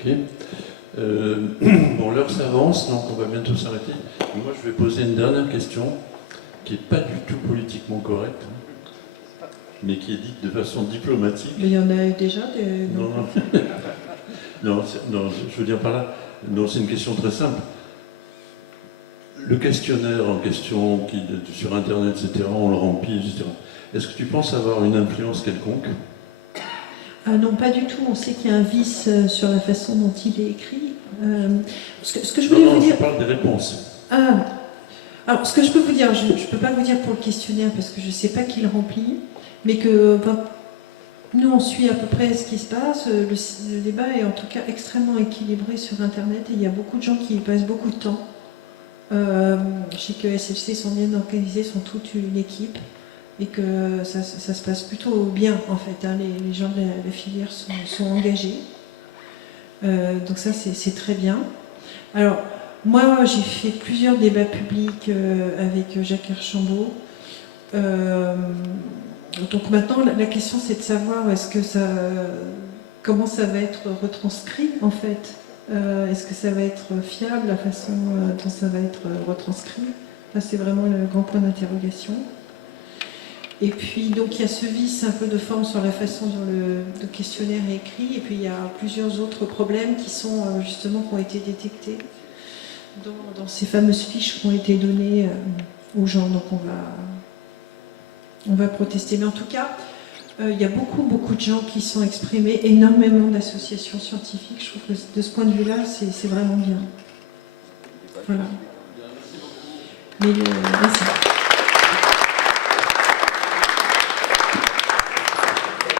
Ok. Bon, l'heure s'avance, donc on va bientôt s'arrêter. Moi, je vais poser une dernière question qui n'est pas du tout politiquement correcte, mais qui est dite de façon diplomatique. Mais il y en a déjà des... Non, je veux dire par là, non, c'est une question très simple. Le questionnaire en question, sur Internet, etc., on le remplit, etc. Est-ce que tu penses avoir une influence quelconque? Non, pas du tout. On sait qu'il y a un vice sur la façon dont il est écrit. Ce que je Non, voulais vous dire... je parle des réponses. Ah, alors ce que je peux vous dire, je ne peux pas vous dire pour le questionnaire parce que je ne sais pas qui le remplit, mais que nous on suit à peu près ce qui se passe. Le débat est en tout cas extrêmement équilibré sur Internet et il y a beaucoup de gens qui y passent beaucoup de temps. Je sais que SFC sont bien organisés, sont toute une équipe et que ça se passe plutôt bien en fait. Hein, les gens de la filière sont engagés. Donc ça c'est très bien. Alors moi j'ai fait plusieurs débats publics avec Jacques Archambault. Donc maintenant la question c'est de savoir comment ça va être retranscrit en fait. Est-ce que ça va être fiable, la façon dont ça va être retranscrit? Là, c'est vraiment le grand point d'interrogation. Et puis, donc, il y a ce vice un peu de forme sur la façon dont le questionnaire est écrit. Et puis, il y a plusieurs autres problèmes qui sont justement, qui ont été détectés dans ces fameuses fiches qui ont été données aux gens. Donc, on va protester. Mais en tout cas, il y a beaucoup de gens qui sont exprimés, énormément d'associations scientifiques. Je trouve que de ce point de vue-là, c'est vraiment bien. Voilà. Mais merci.